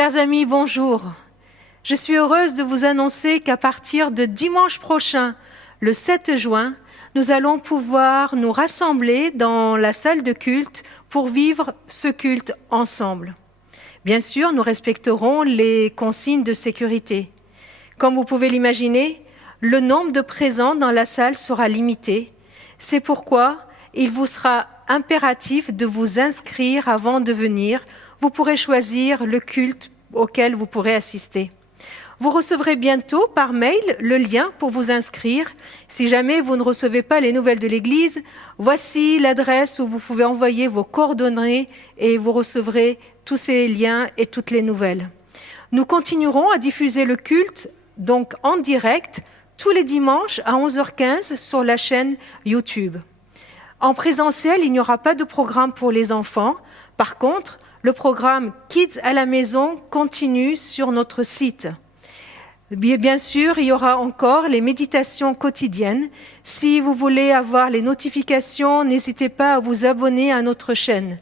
Chers amis, bonjour. Je suis heureuse de vous annoncer qu'à partir de dimanche prochain, le 7 juin, nous allons pouvoir nous rassembler dans la salle de culte pour vivre ce culte ensemble. Bien sûr, nous respecterons les consignes de sécurité. Comme vous pouvez l'imaginer, le nombre de présents dans la salle sera limité. C'est pourquoi il vous sera impératif de vous inscrire avant de venir. Vous pourrez choisir le culte auquel vous pourrez assister. Vous recevrez bientôt par mail le lien pour vous inscrire. Si jamais vous ne recevez pas les nouvelles de l'Église, voici l'adresse où vous pouvez envoyer vos coordonnées et vous recevrez tous ces liens et toutes les nouvelles. Nous continuerons à diffuser le culte donc en direct tous les dimanches à 11h15 sur la chaîne YouTube. En présentiel, il n'y aura pas de programme pour les enfants. Par contre, le programme Kids à la maison continue sur notre site. Bien sûr, il y aura encore les méditations quotidiennes. Si vous voulez avoir les notifications, n'hésitez pas à vous abonner à notre chaîne.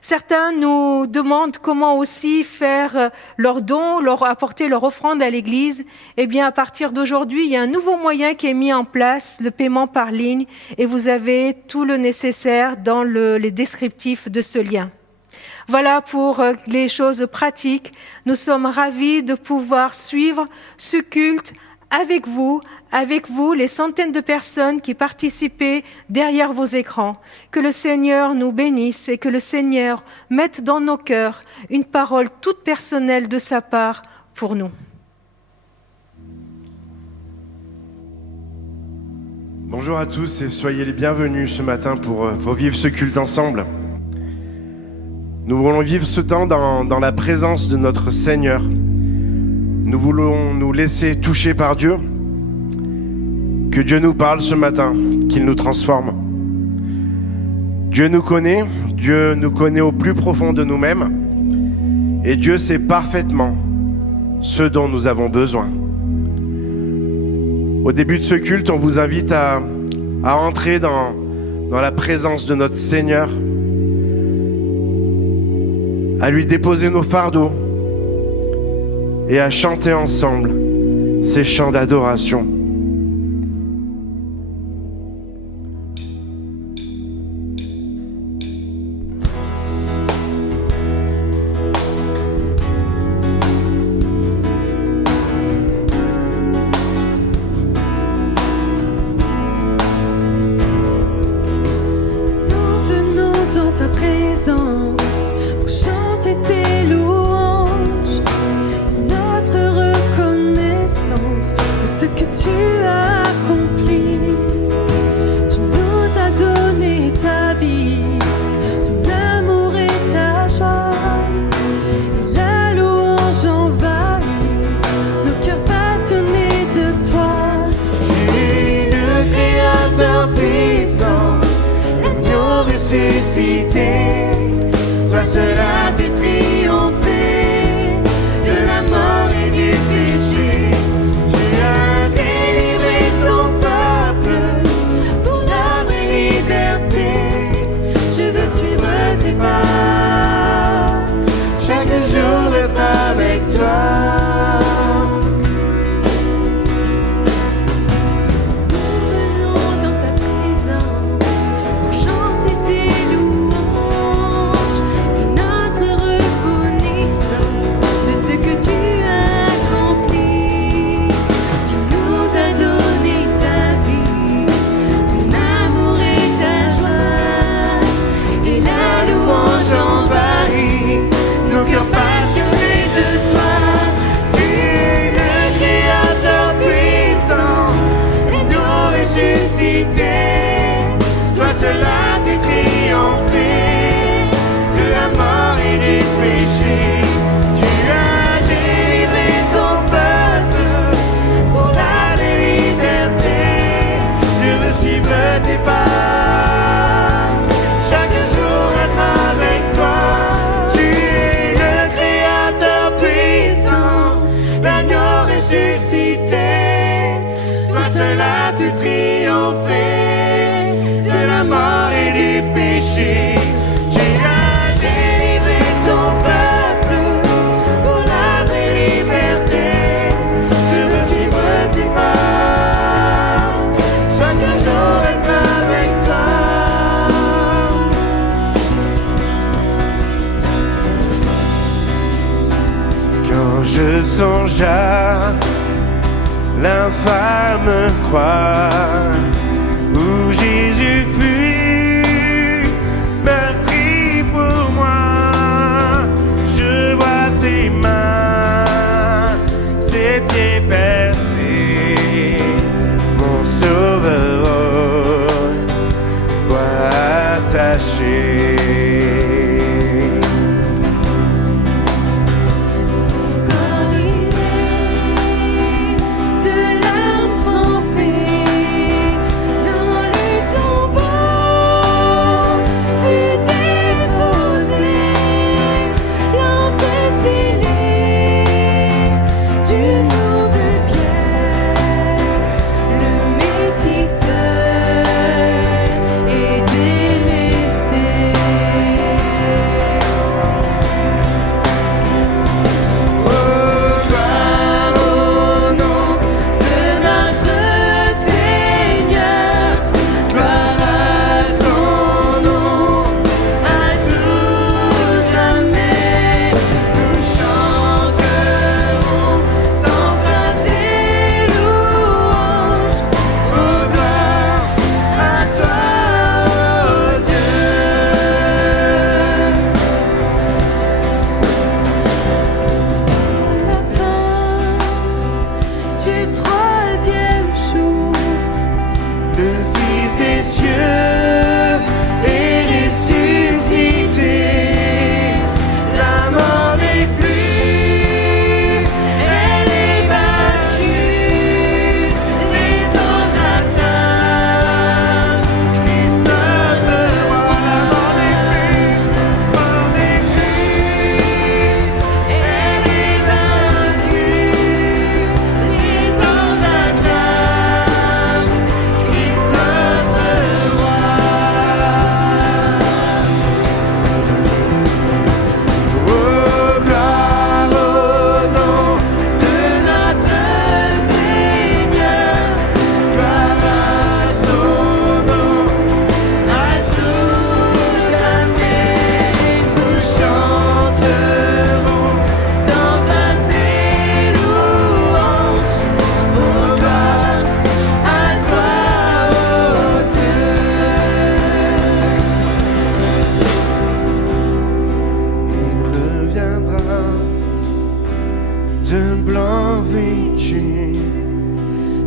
Certains nous demandent comment aussi faire leurs dons, apporter leur offrande à l'Église. Eh bien, à partir d'aujourd'hui, il y a un nouveau moyen qui est mis en place, le paiement par ligne, et vous avez tout le nécessaire dans les descriptifs de ce lien. Voilà pour les choses pratiques. Nous sommes ravis de pouvoir suivre ce culte avec vous, les centaines de personnes qui participaient derrière vos écrans. Que le Seigneur nous bénisse et que le Seigneur mette dans nos cœurs une parole toute personnelle de sa part pour nous. Bonjour à tous et soyez les bienvenus ce matin pour vivre ce culte ensemble. Nous voulons vivre ce temps dans la présence de notre Seigneur. Nous voulons nous laisser toucher par Dieu. Que Dieu nous parle ce matin, qu'il nous transforme. Dieu nous connaît au plus profond de nous-mêmes. Et Dieu sait parfaitement ce dont nous avons besoin. Au début de ce culte, on vous invite à entrer dans la présence de notre Seigneur, à lui déposer nos fardeaux et à chanter ensemble ces chants d'adoration. Tu as délivré ton peuple pour la Je songe à l'infâme croix où Jésus fut meurtri pour moi. Je vois ses mains, ses pieds percés, mon sauveur attaché.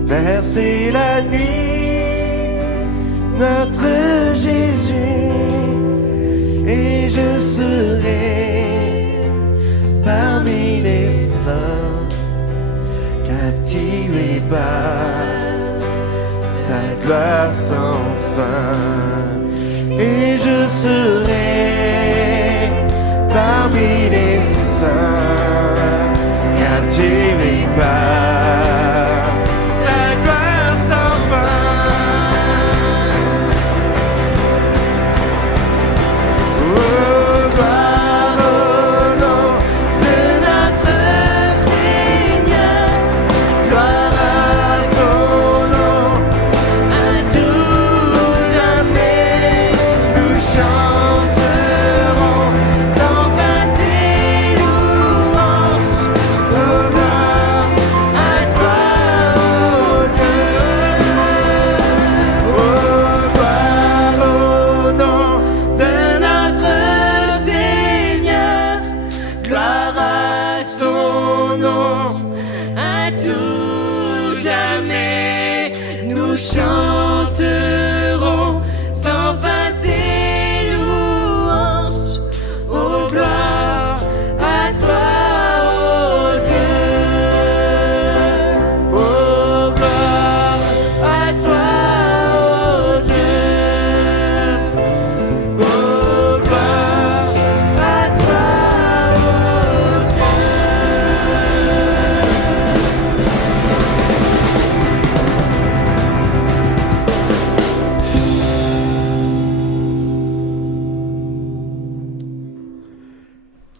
Verser la nuit, notre Jésus, et je serai parmi les saints, captivé par sa gloire sans fin, et je serai parmi les saints, captivé par chanterons sans fin tes louanges. Oh gloire à toi, oh Dieu. Oh gloire à toi, oh Dieu. Oh gloire à toi, oh Dieu.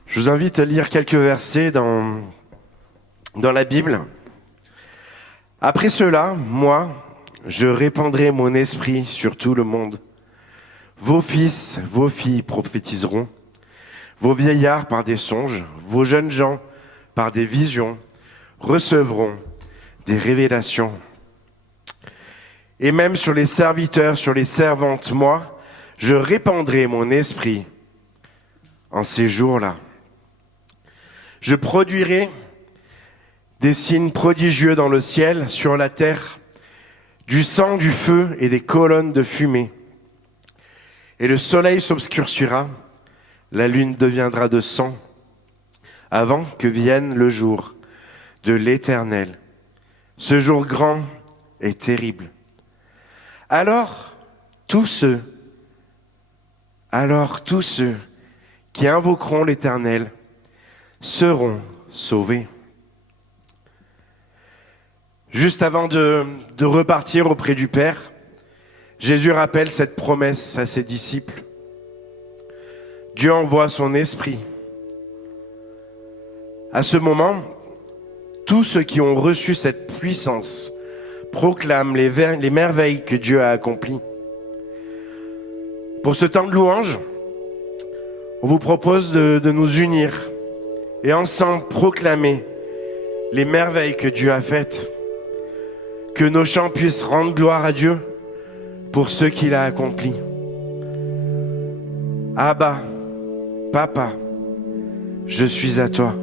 Je vous invite à lire quelques versets dans la Bible. Après cela, moi, je répandrai mon esprit sur tout le monde. Vos fils, vos filles prophétiseront, vos vieillards par des songes, vos jeunes gens par des visions, recevront des révélations. Et même sur les serviteurs, sur les servantes, moi, je répandrai mon esprit en ces jours-là. Je produirai des signes prodigieux dans le ciel, sur la terre, du sang, du feu et des colonnes de fumée. Et le soleil s'obscurcira, la lune deviendra de sang, avant que vienne le jour de l'Éternel, ce jour grand et terrible. Alors tous ceux qui invoqueront l'Éternel seront sauvés. Juste avant de repartir auprès du Père, Jésus rappelle cette promesse à ses disciples. Dieu envoie son esprit. À ce moment, tous ceux qui ont reçu cette puissance proclament les merveilles que Dieu a accomplies. Pour ce temps de louange, on vous propose de nous unir et ensemble proclamer les merveilles que Dieu a faites. Que nos chants puissent rendre gloire à Dieu pour ce qu'il a accompli. Abba, Papa, je suis à toi.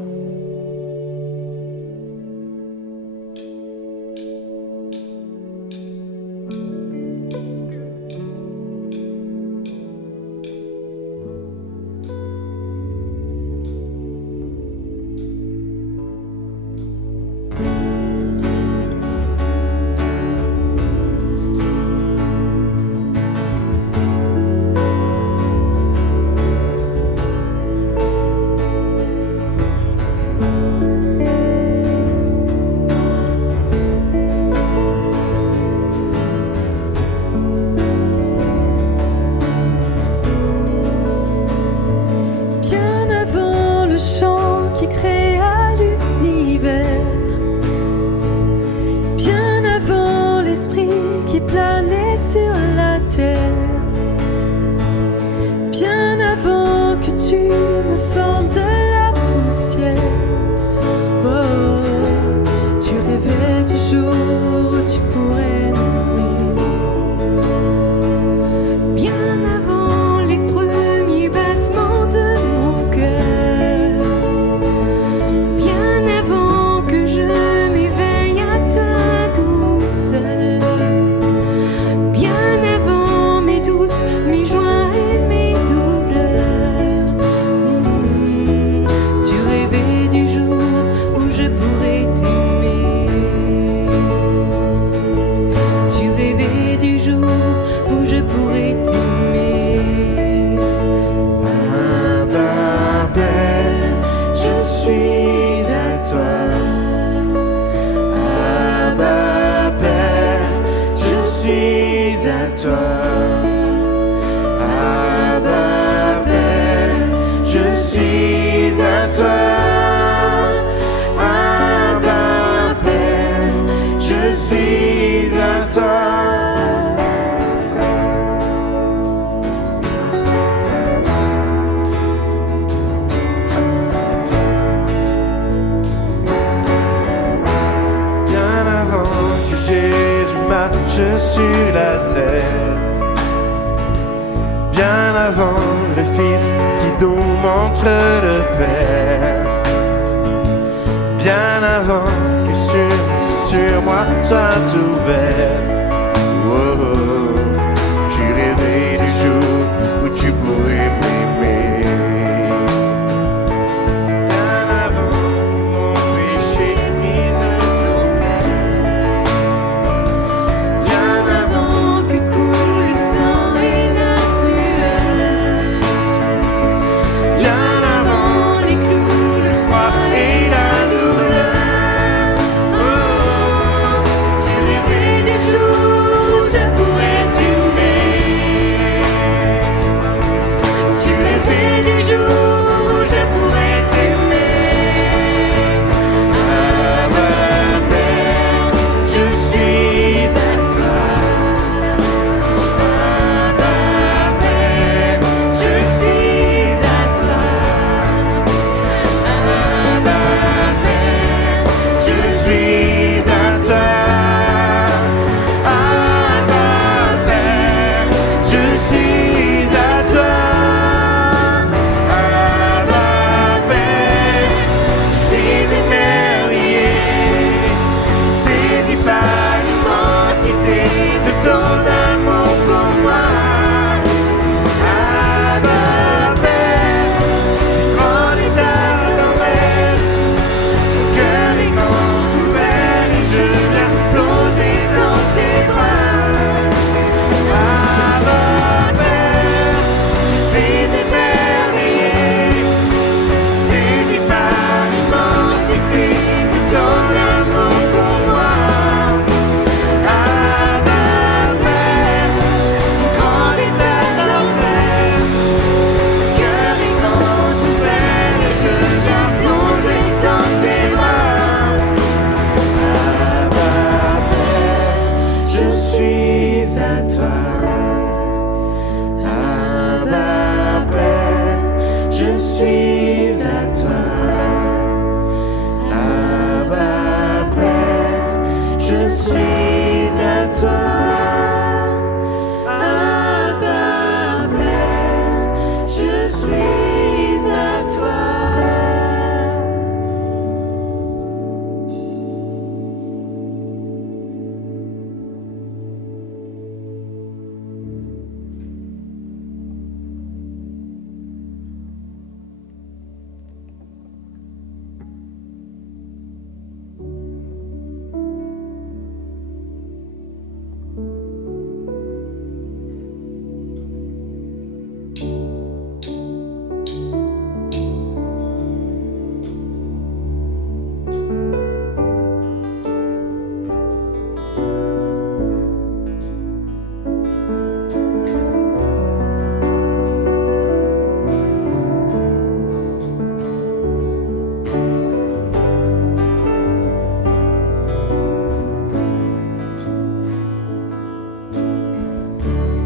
Sur la terre, bien avant le Fils qui nous montre le Père, bien avant que sur moi soit ouvert. Oh, oh, tu rêvais du jour où tu pourrais m'aimer. Du jour suis à toi. Abba Père, je suis à toi.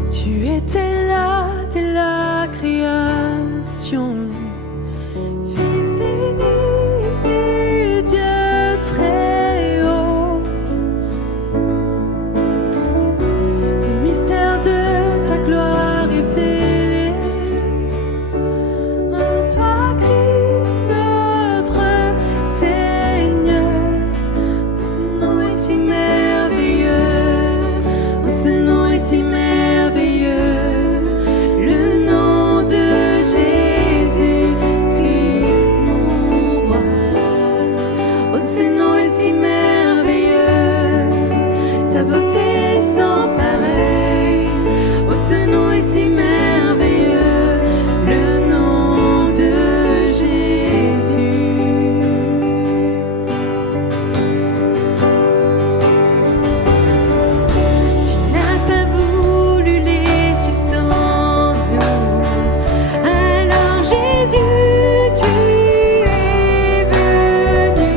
Tu étais là dès la création, Fils unique du Dieu très haut. Le mystère de ta gloire révélé en toi, Christ notre Seigneur. Ce nom est si merveilleux, ce nom est si merveilleux. Le nom de Jésus, Christ mon roi. Oh, ce nom est si merveilleux, sa beauté sans pareil. Oh, ce nom est si merveilleux, le nom de Jésus. Tu n'as pas voulu laisser sans nous. Alors Jésus, tu es venu.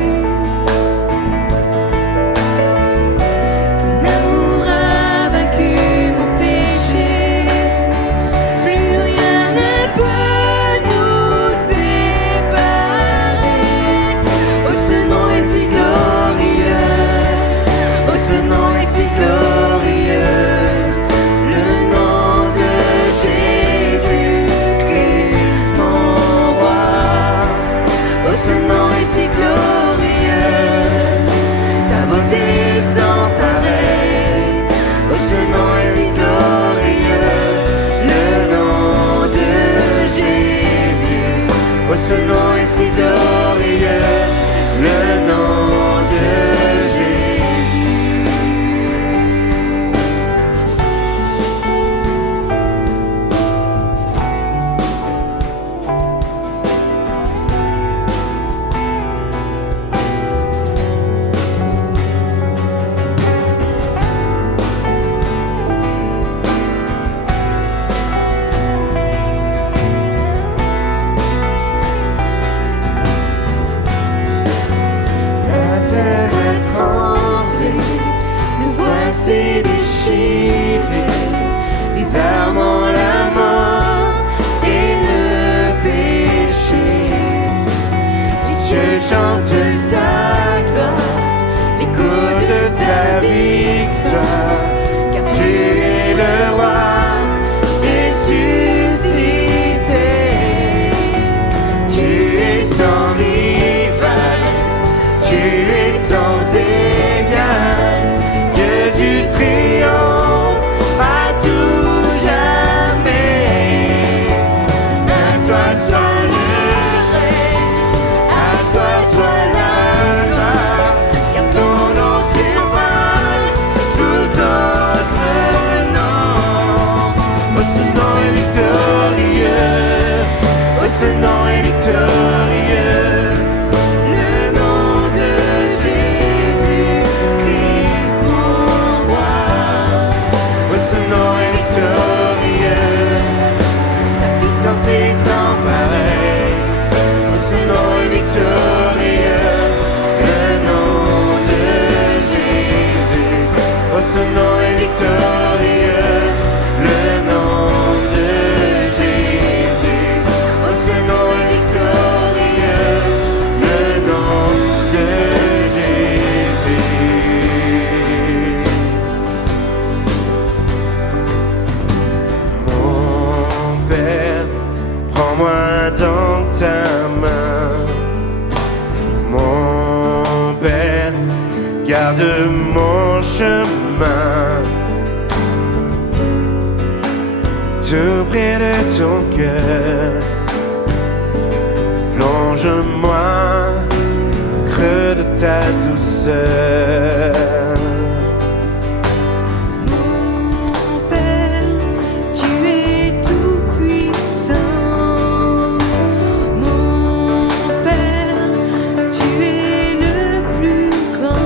Ton amour a vaincu mon péché. Plus rien ne peut nous séparer. Oh, ce nom est si glorieux. Oh, ce nom est si glorieux. Le nom de Jésus, Christ mon roi. Oh, ce nom est si glorieux, sa beauté sans pareil. Oh, ce nom est si glorieux, le nom de Jésus. Oh, ce nom est si glorieux, le nom de Jésus. La terre a tremblé, le voile s'est déchiré, les armes ont la mort et le péché. Les cieux chantent ta gloire, l'écho de ta victoire, car tu es le roi ressuscité. Tu es sans rival, tu es sans égal, Dieu du triomphe à tout jamais. À toi soit le règne, à toi soit la gloire, car ton nom surpasse tout autre nom. Oh, ce nom est victorieux, oh, ce nom est victorieux. Le nom de Jésus, Christ mon roi. Oh, ce nom est victorieux, sa puissance est sans pareil. Oh, ce nom est victorieux, le nom de Jésus. Oh, ce nom est victorieux, le nom de Jésus. Oh, ce nom est victorieux, le nom de Jésus. Garde mon chemin tout près de ton cœur. Plonge-moi au creux de ta douceur. Mon Père, tu es tout puissant. Mon Père, tu es le plus grand.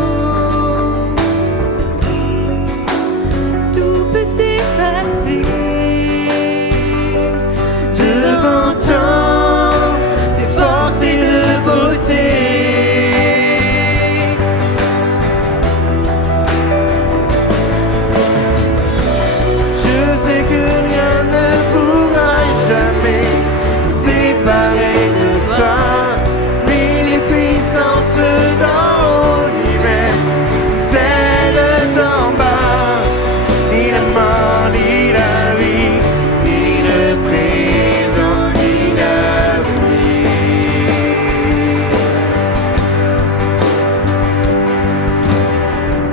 Tout peut s'effacer devant tant de force et de beauté. Je sais que rien ne pourra jamais me séparer de toi, mais les puissances d'en haut ni même celles d'en bas, ni la mort, ni la vie, ni le présent, ni l'avenir.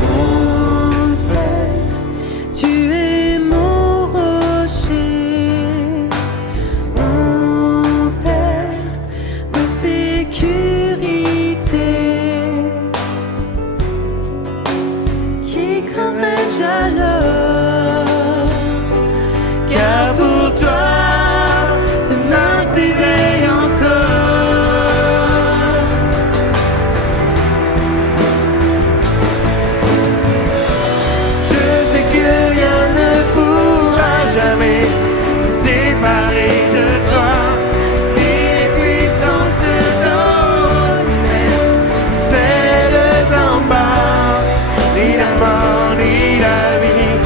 Mon Père, tu es mon rocher, mon Père, ma sécurité. Qui craindrais-je alors? Car pour toi, demain s'éveille encore. Je sais que rien ne pourra jamais me séparer de toi, ni les puissances d'en haut, ni même celles d'en bas, ni la mort, ni la vie,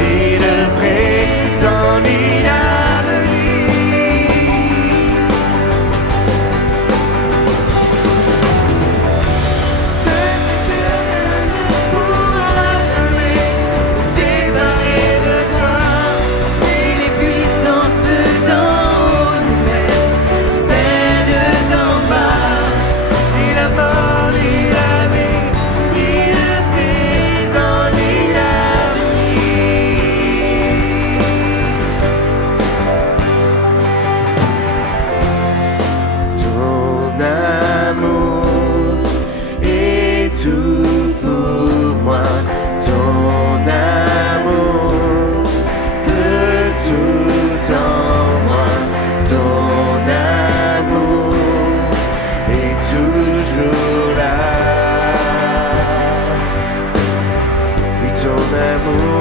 ni le présent, ni l'avenir. Je sais que rien ne pourra jamais me séparer de toi, ni les puissances d'en haut, ni même celles d'en bas, ni la mort, ni la vie, ni le présent, ni l'avenir. Ton amour est tout pour moi. Ton amour peut tout en moi. Ton amour est toujours là. Oui, ton amour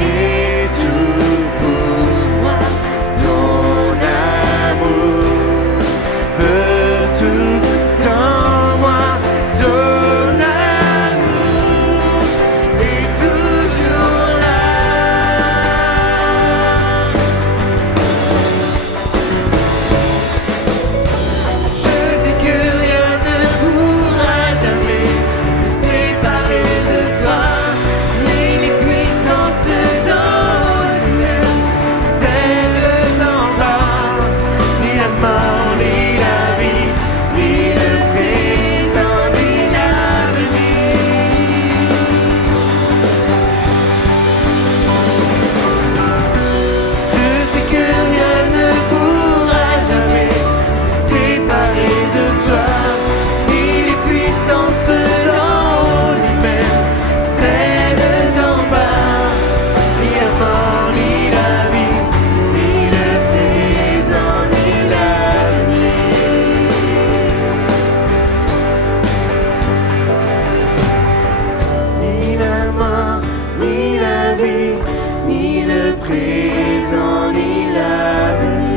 est tout pour moi. Ton amour peut tout en moi. Ton amour est toujours là. Je sais que rien ne pourra jamais me séparer de toi, ni les puissances d'en haut, ni même celles d'en bas, ni la mort, ni la vie, ni le présent, ni l'avenir. Je sais que rien ne pourra jamais me séparer de toi, ni les puissances d'en haut, ni même celles d'en bas, ni la mort, ni la vie, ni le présent, ni l'avenir. Ni la mort, ni la vie, ni le présent, ni l'avenir.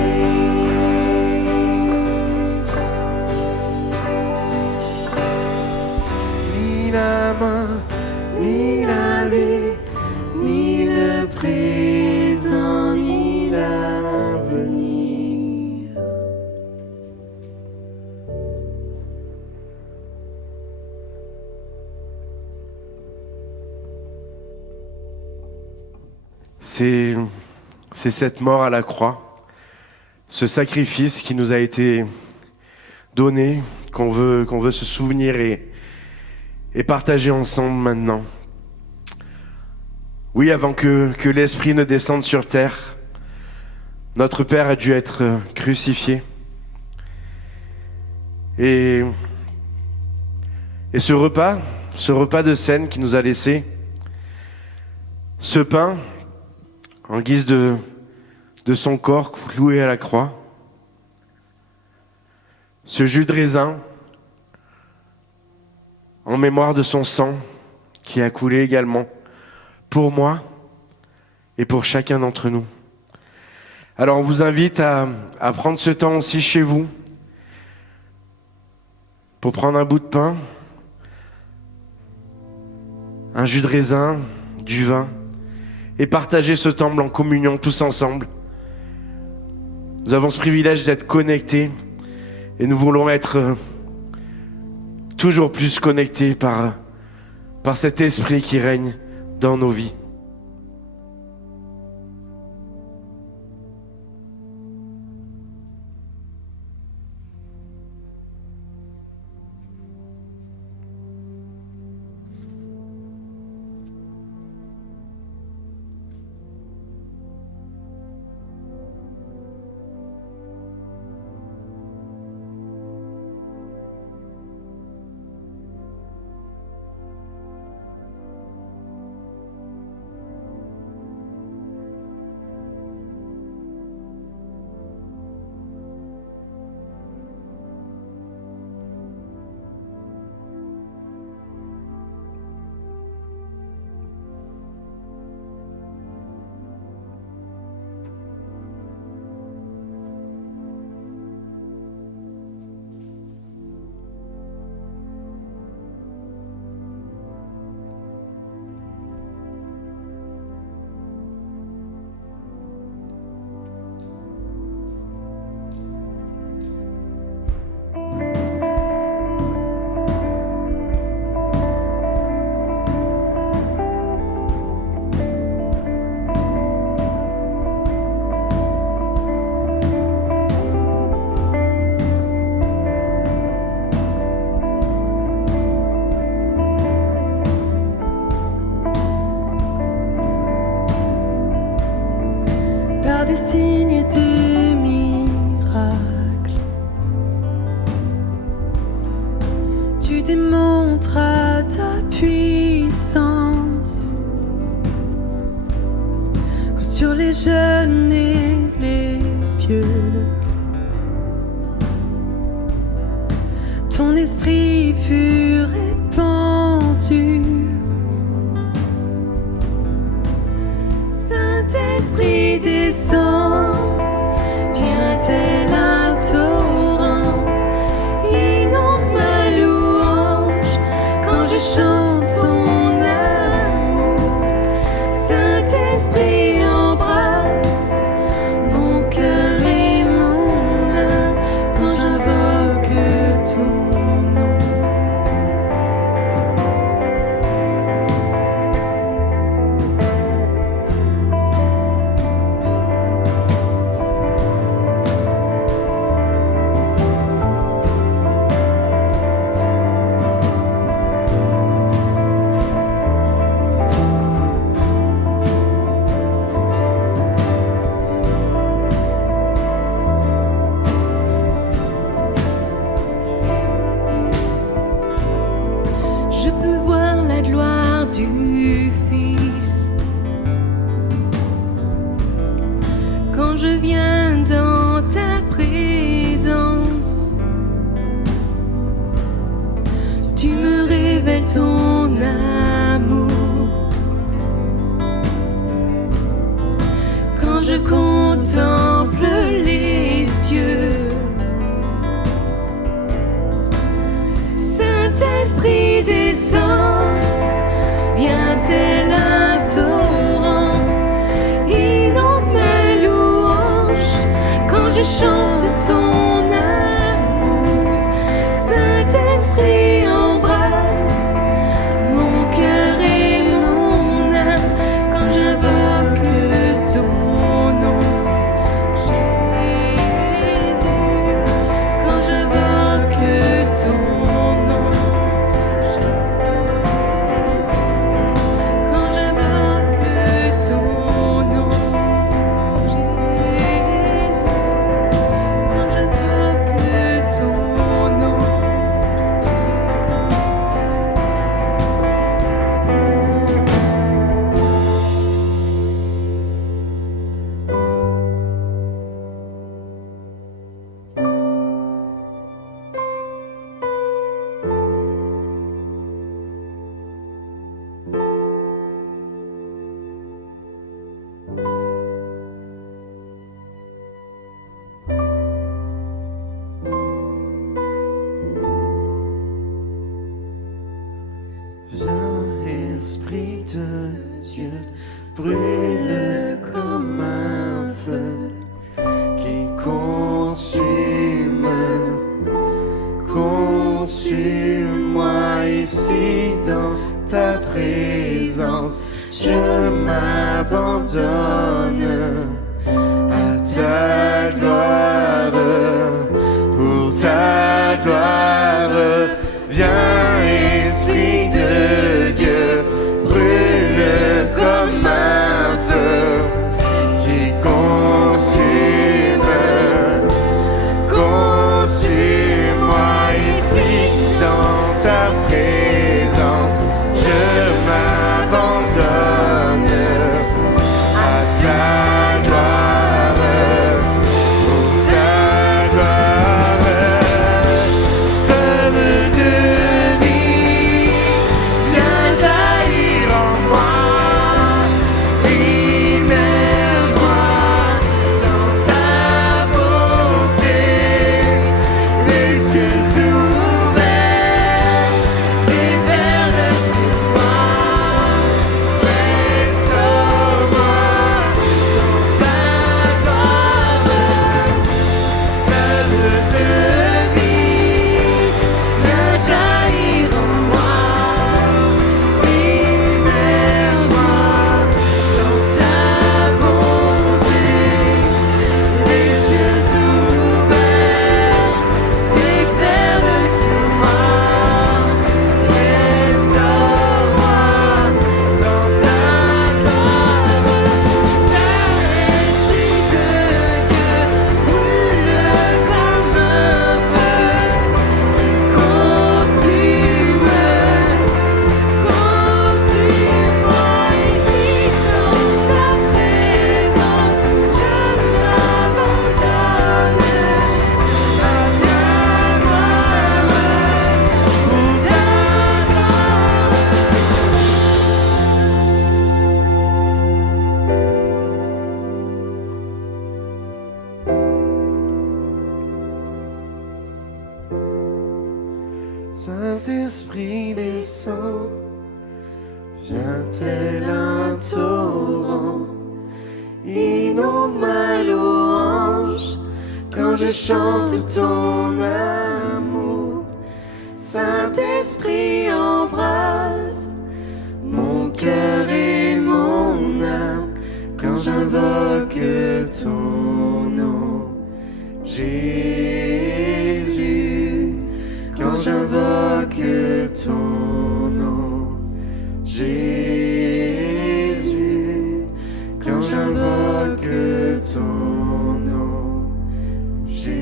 Ni la mort, ni la vie, ni le présent, ni l'avenir. C'est cette mort à la croix, ce sacrifice qui nous a été donner, qu'on veut se souvenir et partager ensemble maintenant. Oui, avant que l'Esprit ne descende sur terre, notre Père a dû être crucifié. Et ce repas de scène qu'il nous a laissé, ce pain, en guise de son corps cloué à la croix, ce jus de raisin, en mémoire de son sang qui a coulé également pour moi et pour chacun d'entre nous. Alors on vous invite à prendre ce temps aussi chez vous pour prendre un bout de pain, un jus de raisin, du vin, et partager ce temps en communion tous ensemble. Nous avons ce privilège d'être connectés et nous voulons être toujours plus connectés par cet esprit qui règne dans nos vies. Des signes et des miracles, tu démontras ta puissance quand sur les jeunes et les vieux ton esprit fut répandu. Saint-Esprit descend, viens tel un torrent, inonde ma louange quand je chante ton amour. Saint-Esprit embrasse mon cœur et mon âme quand j'invoque ton nom. Je peux voir la gloire du Fils quand je viens dans ta présence. Tu me révèles ton amour quand je contemple les cieux. Saint-Esprit descend, viens tel un torrent, inonde ma louange quand je chante ton amour. Saint-Esprit embrasse mon cœur et mon âme quand j'invoque ton nom. Jésus, quand j'invoque Consume-moi ici dans ta présence. Je m'abandonne à ta gloire. Pour ta gloire, viens Esprit de Dieu, brûle comme un feu qui consume. Consume-moi ici dans ta présence. Je m'abandonne à ta gloire. Pour ta gloire, feu de vie, viens jaillir en moi. Immerge-moi dans ta bonté. Les cieux ouverts, déverse sur moi. Restaure-moi dans ta gloire. Feu de vie, viens jaillir en moi. Immerge-moi dans ta bonté. Les cieux ouverts, déferle sur moi. Restaure-moi dans ta gloire. L'Esprit de Dieu brûle comme un feu qui consume. Consume-moi ici dans ta présence. Je m'abandonne à ta gloire. Pour ta Saint-Esprit descend, viens tel un torrent, inonde ma louange quand je chante ton amour. Saint-Esprit embrasse mon cœur et mon âme quand j'invoque ton nom. Jésus, quand j'invoque ton nom. Jésus, quand j'invoque ton nom. Jésus.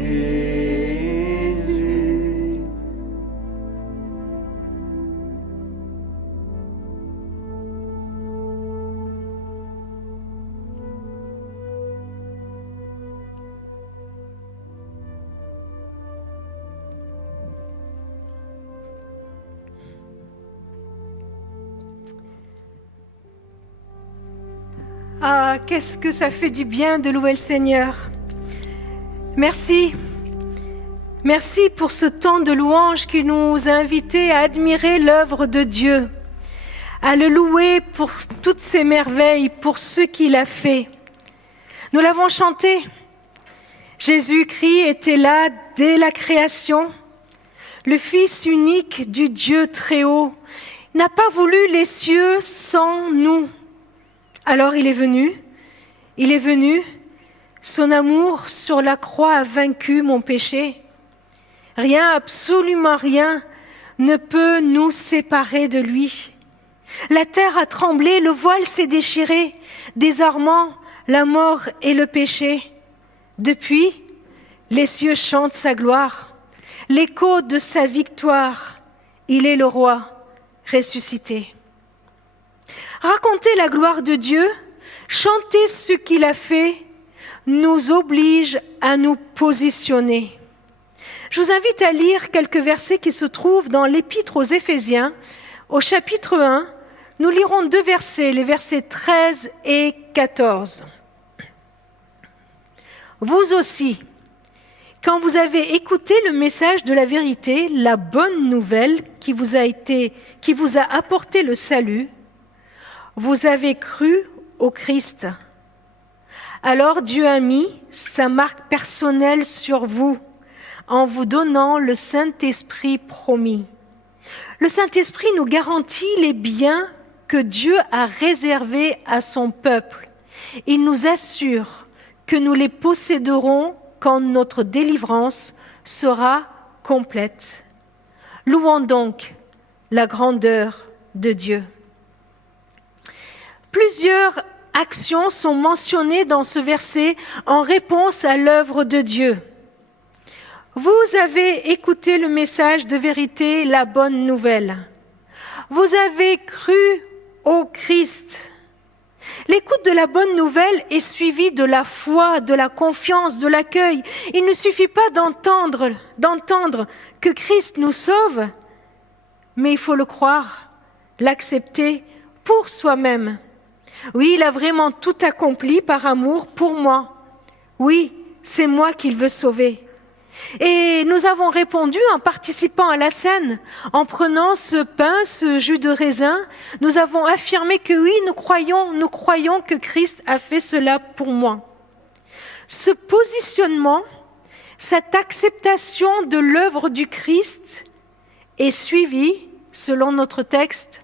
Ah, qu'est-ce que ça fait du bien de louer le Seigneur. Merci. Merci pour ce temps de louange qui nous a invités à admirer l'œuvre de Dieu, à le louer pour toutes ses merveilles, pour ce qu'il a fait. Nous l'avons chanté. Jésus-Christ était là dès la création, le Fils unique du Dieu très haut. Il n'a pas voulu les cieux sans nous. Alors il est venu, son amour sur la croix a vaincu mon péché. Rien, absolument rien, ne peut nous séparer de lui. La terre a tremblé, le voile s'est déchiré, désarmant la mort et le péché. Depuis, les cieux chantent sa gloire, l'écho de sa victoire. Il est le roi ressuscité. Raconter la gloire de Dieu, chanter ce qu'il a fait, nous oblige à nous positionner. Je vous invite à lire quelques versets qui se trouvent dans l'Épître aux Éphésiens, au chapitre 1. Nous lirons 2 versets, les versets 13 et 14. Vous aussi, quand vous avez écouté le message de la vérité, la bonne nouvelle qui vous a apporté le salut, vous avez cru au Christ. Alors Dieu a mis sa marque personnelle sur vous en vous donnant le Saint-Esprit promis. Le Saint-Esprit nous garantit les biens que Dieu a réservés à son peuple. Il nous assure que nous les posséderons quand notre délivrance sera complète. Louons donc la grandeur de Dieu. Plusieurs actions sont mentionnées dans ce verset en réponse à l'œuvre de Dieu. Vous avez écouté le message de vérité, la bonne nouvelle. Vous avez cru au Christ. L'écoute de la bonne nouvelle est suivie de la foi, de la confiance, de l'accueil. Il ne suffit pas d'entendre que Christ nous sauve, mais il faut le croire, l'accepter pour soi-même. Oui, il a vraiment tout accompli par amour pour moi. Oui, c'est moi qu'il veut sauver. Et nous avons répondu en participant à la scène, en prenant ce pain, ce jus de raisin. Nous avons affirmé que oui, nous croyons que Christ a fait cela pour moi. Ce positionnement, cette acceptation de l'œuvre du Christ est suivie, selon notre texte,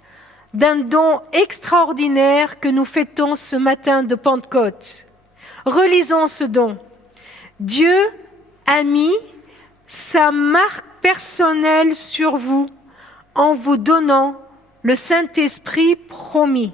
d'un don extraordinaire que nous fêtons ce matin de Pentecôte. Relisons ce don. Dieu a mis sa marque personnelle sur vous en vous donnant le Saint-Esprit promis.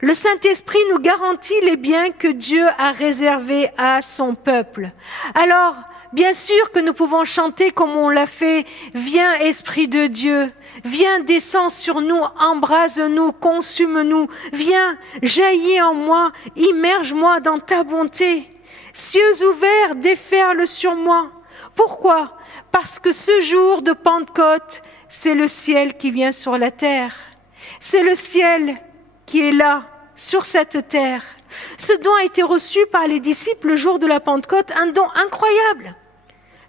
Le Saint-Esprit nous garantit les biens que Dieu a réservés à son peuple. Alors, bien sûr que nous pouvons chanter comme on l'a fait, « Viens Esprit de Dieu, viens descends sur nous, embrase-nous, consume-nous, viens, jaillis en moi, immerge-moi dans ta bonté. » Cieux ouverts, déferle sur moi. Pourquoi ? Parce que ce jour de Pentecôte, c'est le ciel qui vient sur la terre. C'est le ciel qui est là, sur cette terre. Ce don a été reçu par les disciples le jour de la Pentecôte, un don incroyable.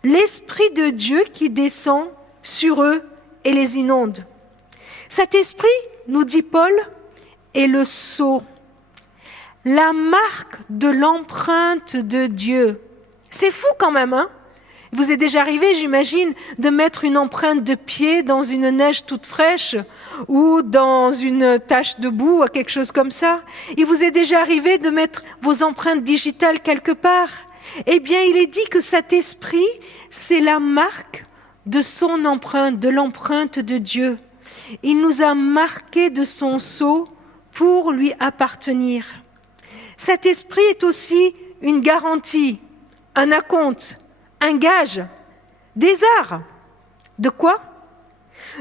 L'Esprit de Dieu qui descend sur eux et les inonde. Cet esprit, nous dit Paul, est le sceau, la marque de l'empreinte de Dieu. C'est fou quand même, hein ? Vous est déjà arrivé, j'imagine, de mettre une empreinte de pied dans une neige toute fraîche ou dans une tache de boue ou quelque chose comme ça. Il vous est déjà arrivé de mettre vos empreintes digitales quelque part. Eh bien, il est dit que cet esprit, c'est la marque de son empreinte, de l'empreinte de Dieu. Il nous a marqués de son sceau pour lui appartenir. Cet esprit est aussi une garantie, un acompte, un gage, des arts. De quoi ?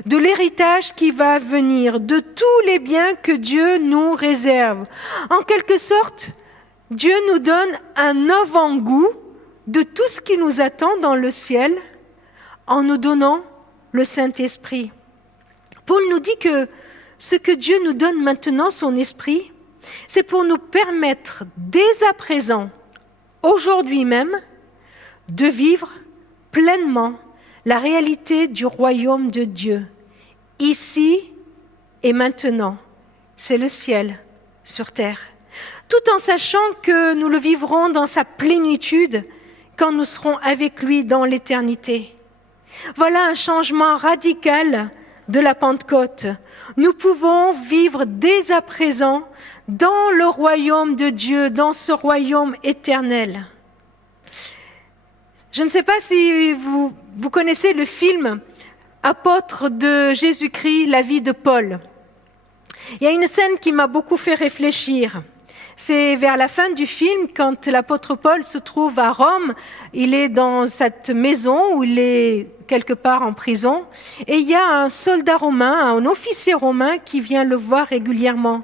De l'héritage qui va venir, de tous les biens que Dieu nous réserve. En quelque sorte, Dieu nous donne un avant-goût de tout ce qui nous attend dans le ciel en nous donnant le Saint-Esprit. Paul nous dit que ce que Dieu nous donne maintenant, son Esprit, c'est pour nous permettre dès à présent, aujourd'hui même, de vivre pleinement la réalité du royaume de Dieu, ici et maintenant. C'est le ciel sur terre. Tout en sachant que nous le vivrons dans sa plénitude quand nous serons avec lui dans l'éternité. Voilà un changement radical de la Pentecôte. Nous pouvons vivre dès à présent dans le royaume de Dieu, dans ce royaume éternel. Je ne sais pas si vous connaissez le film Apôtre de Jésus-Christ, la vie de Paul. Il y a une scène qui m'a beaucoup fait réfléchir. C'est vers la fin du film, quand l'apôtre Paul se trouve à Rome, il est dans cette maison où il est quelque part en prison, et il y a un soldat romain, un officier romain qui vient le voir régulièrement.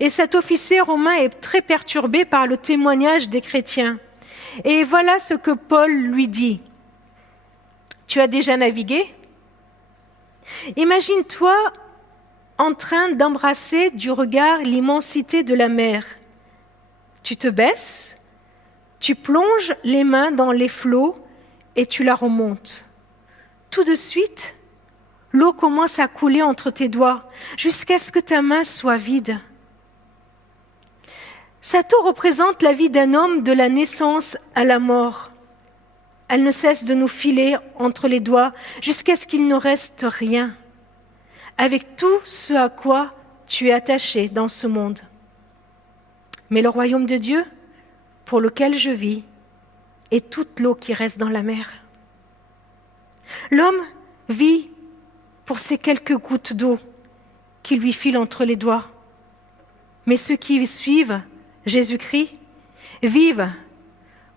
Et cet officier romain est très perturbé par le témoignage des chrétiens. Et voilà ce que Paul lui dit. Tu as déjà navigué ? Imagine-toi en train d'embrasser du regard l'immensité de la mer. Tu te baisses, tu plonges les mains dans les flots et tu la remontes. Tout de suite, l'eau commence à couler entre tes doigts jusqu'à ce que ta main soit vide. Cette eau représente la vie d'un homme de la naissance à la mort. Elle ne cesse de nous filer entre les doigts jusqu'à ce qu'il ne reste rien. avec tout ce à quoi tu es attaché dans ce monde. Mais le royaume de Dieu, pour lequel je vis, est toute l'eau qui reste dans la mer. L'homme vit pour ces quelques gouttes d'eau qui lui filent entre les doigts. Mais ceux qui suivent Jésus-Christ vivent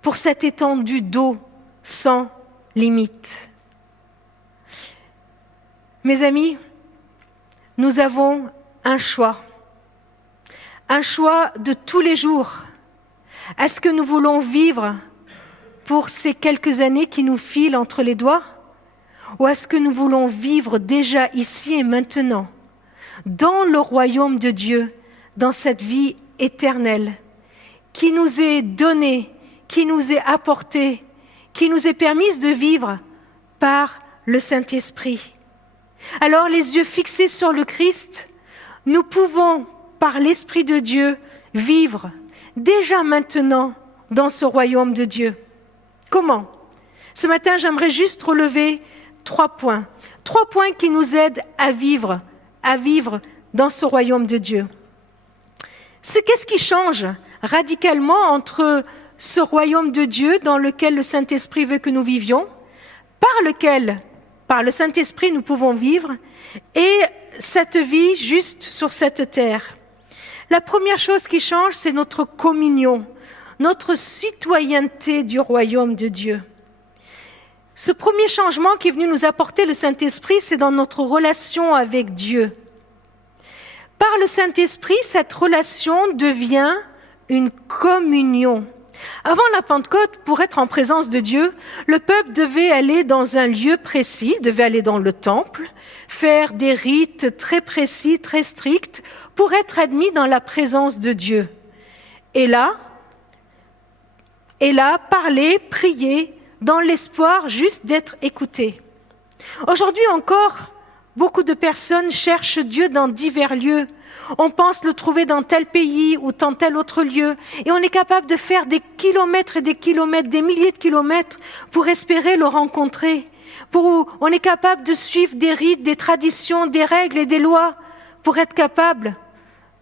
pour cette étendue d'eau sans limite. Mes amis, nous avons un choix de tous les jours. Est-ce que nous voulons vivre pour ces quelques années qui nous filent entre les doigts? Ou est-ce que nous voulons vivre déjà ici et maintenant, dans le royaume de Dieu, dans cette vie éternelle, qui nous est donnée, qui nous est apportée, qui nous est permise de vivre par le Saint-Esprit? Alors, les yeux fixés sur le Christ, nous pouvons, par l'Esprit de Dieu, vivre déjà maintenant dans ce royaume de Dieu. Comment? Ce matin, j'aimerais juste relever 3 points. 3 points qui nous aident à vivre dans ce royaume de Dieu. Qu'est-ce qui change radicalement entre ce royaume de Dieu dans lequel le Saint-Esprit veut que nous vivions, par le Saint-Esprit nous pouvons vivre, et cette vie juste sur cette terre? La première chose qui change, c'est notre communion, notre citoyenneté du royaume de Dieu. Ce premier changement qui est venu nous apporter le Saint-Esprit, c'est dans notre relation avec Dieu. Par le Saint-Esprit, cette relation devient une communion. Avant la Pentecôte, pour être en présence de Dieu, le peuple devait aller dans un lieu précis, devait aller dans le temple, faire des rites très précis, très stricts, pour être admis dans la présence de Dieu. Et là, parler, prier, dans l'espoir juste d'être écouté. Aujourd'hui encore, beaucoup de personnes cherchent Dieu dans divers lieux. On pense le trouver dans tel pays ou dans tel autre lieu. Et on est capable de faire des kilomètres et des kilomètres, des milliers de kilomètres pour espérer le rencontrer. On est capable de suivre des rites, des traditions, des règles et des lois pour être capable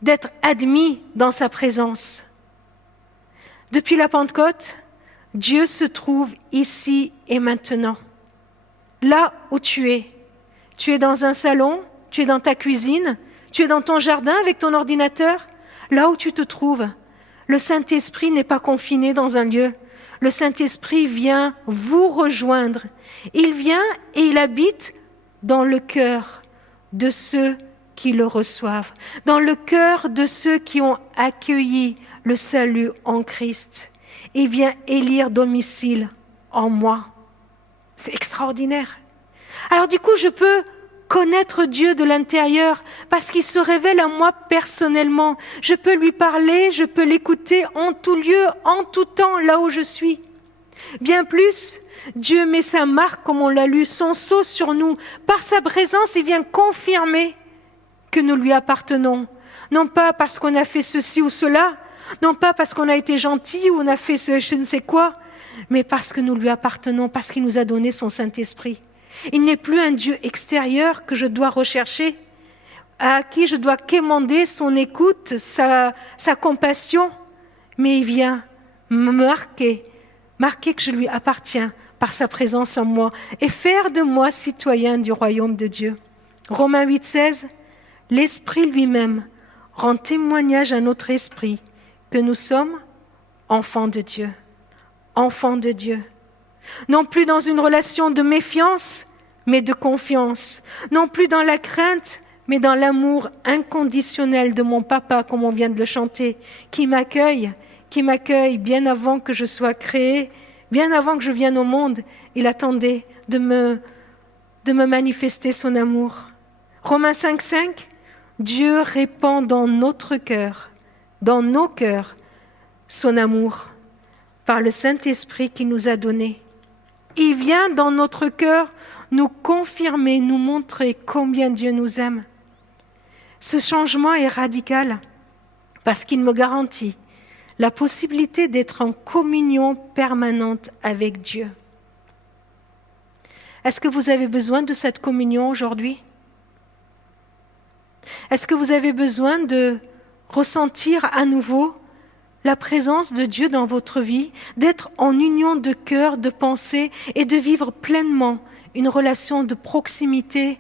d'être admis dans sa présence. Depuis la Pentecôte, Dieu se trouve ici et maintenant, là où tu es. Tu es dans un salon, tu es dans ta cuisine, tu es dans ton jardin avec ton ordinateur, là où tu te trouves. Le Saint-Esprit n'est pas confiné dans un lieu. Le Saint-Esprit vient vous rejoindre. Il vient et il habite dans le cœur de ceux qui le reçoivent, dans le cœur de ceux qui ont accueilli le salut en Christ. Il vient élire domicile en moi. C'est extraordinaire. Alors du coup, je peux connaître Dieu de l'intérieur parce qu'il se révèle à moi personnellement. Je peux lui parler, je peux l'écouter en tout lieu, en tout temps, là où je suis. Bien plus, Dieu met sa marque, comme on l'a lu, son sceau sur nous. Par sa présence, il vient confirmer que nous lui appartenons. Non pas parce qu'on a fait ceci ou cela, non pas parce qu'on a été gentil ou on a fait je ne sais quoi, mais parce que nous lui appartenons, parce qu'il nous a donné son Saint-Esprit. Il n'est plus un Dieu extérieur que je dois rechercher, à qui je dois quémander son écoute, sa compassion, mais il vient me marquer que je lui appartiens par sa présence en moi et faire de moi citoyen du royaume de Dieu. Romains 8,16, l'Esprit lui-même rend témoignage à notre esprit que nous sommes enfants de Dieu. Enfants de Dieu. Non plus dans une relation de méfiance, mais de confiance. Non plus dans la crainte, mais dans l'amour inconditionnel de mon papa, comme on vient de le chanter, qui m'accueille bien avant que je sois créé, bien avant que je vienne au monde. Il attendait de me manifester son amour. Romains 5,5, Dieu répand dans notre cœur, dans nos cœurs, son amour par le Saint-Esprit qu'il nous a donné. Il vient dans notre cœur nous confirmer, nous montrer combien Dieu nous aime. Ce changement est radical parce qu'il me garantit la possibilité d'être en communion permanente avec Dieu. Est-ce que vous avez besoin de cette communion aujourd'hui? Est-ce que vous avez besoin de ressentir à nouveau la présence de Dieu dans votre vie, d'être en union de cœur, de pensée et de vivre pleinement une relation de proximité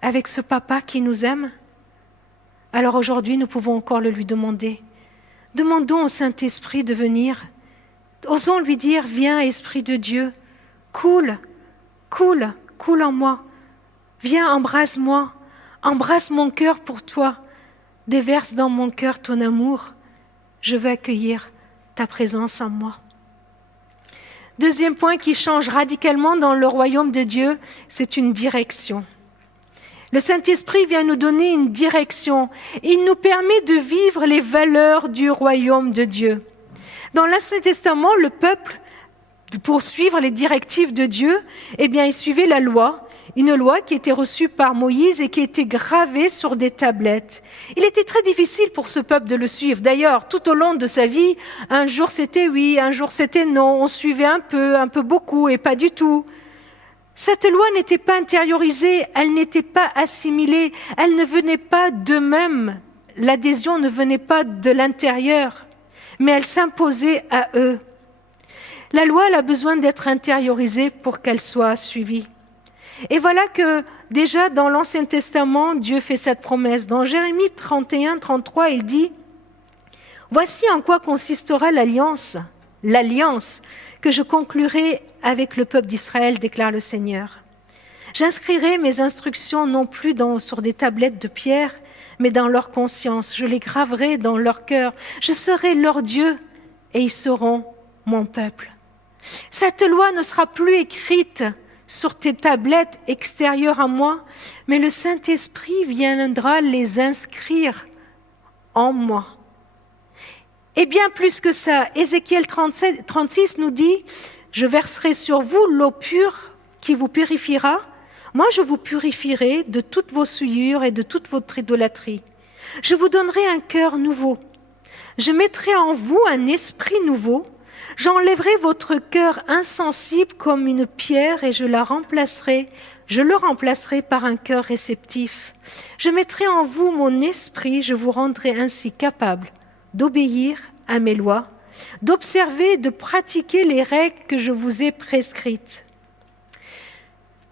avec ce papa qui nous aime? Alors aujourd'hui, nous pouvons encore le lui demander. Demandons au Saint-Esprit de venir. Osons lui dire, viens Esprit de Dieu, coule en moi. Viens, embrasse-moi, embrasse mon cœur pour toi. Déverse dans mon cœur ton amour. Je veux accueillir ta présence en moi. Deuxième point qui change radicalement dans le royaume de Dieu, c'est une direction. Le Saint-Esprit vient nous donner une direction. Il nous permet de vivre les valeurs du royaume de Dieu. Dans l'Ancien Testament, le peuple, pour suivre les directives de Dieu, il suivait la loi, une loi qui était reçue par Moïse et qui était gravée sur des tablettes. Il était très difficile pour ce peuple de le suivre. D'ailleurs, tout au long de sa vie, un jour c'était oui, un jour c'était non, on suivait un peu beaucoup et pas du tout. Cette loi n'était pas intériorisée, elle n'était pas assimilée, elle ne venait pas d'eux-mêmes. L'adhésion ne venait pas de l'intérieur, mais elle s'imposait à eux. La loi, elle a besoin d'être intériorisée pour qu'elle soit suivie. Et voilà que déjà dans l'Ancien Testament, Dieu fait cette promesse. Dans Jérémie 31, 33, il dit « Voici en quoi consistera l'alliance que je conclurai avec le peuple d'Israël, déclare le Seigneur. J'inscrirai mes instructions non plus sur des tablettes de pierre, mais dans leur conscience. Je les graverai dans leur cœur. Je serai leur Dieu et ils seront mon peuple. » Cette loi ne sera plus écrite sur tes tablettes extérieures à moi, mais le Saint-Esprit viendra les inscrire en moi. Et bien plus que ça, Ézéchiel 36 nous dit « Je verserai sur vous l'eau pure qui vous purifiera. Moi, je vous purifierai de toutes vos souillures et de toute votre idolâtrie. Je vous donnerai un cœur nouveau. Je mettrai en vous un esprit nouveau. J'enlèverai votre cœur insensible comme une pierre et je le remplacerai par un cœur réceptif. Je mettrai en vous mon esprit, je vous rendrai ainsi capable d'obéir à mes lois, d'observer et de pratiquer les règles que je vous ai prescrites. »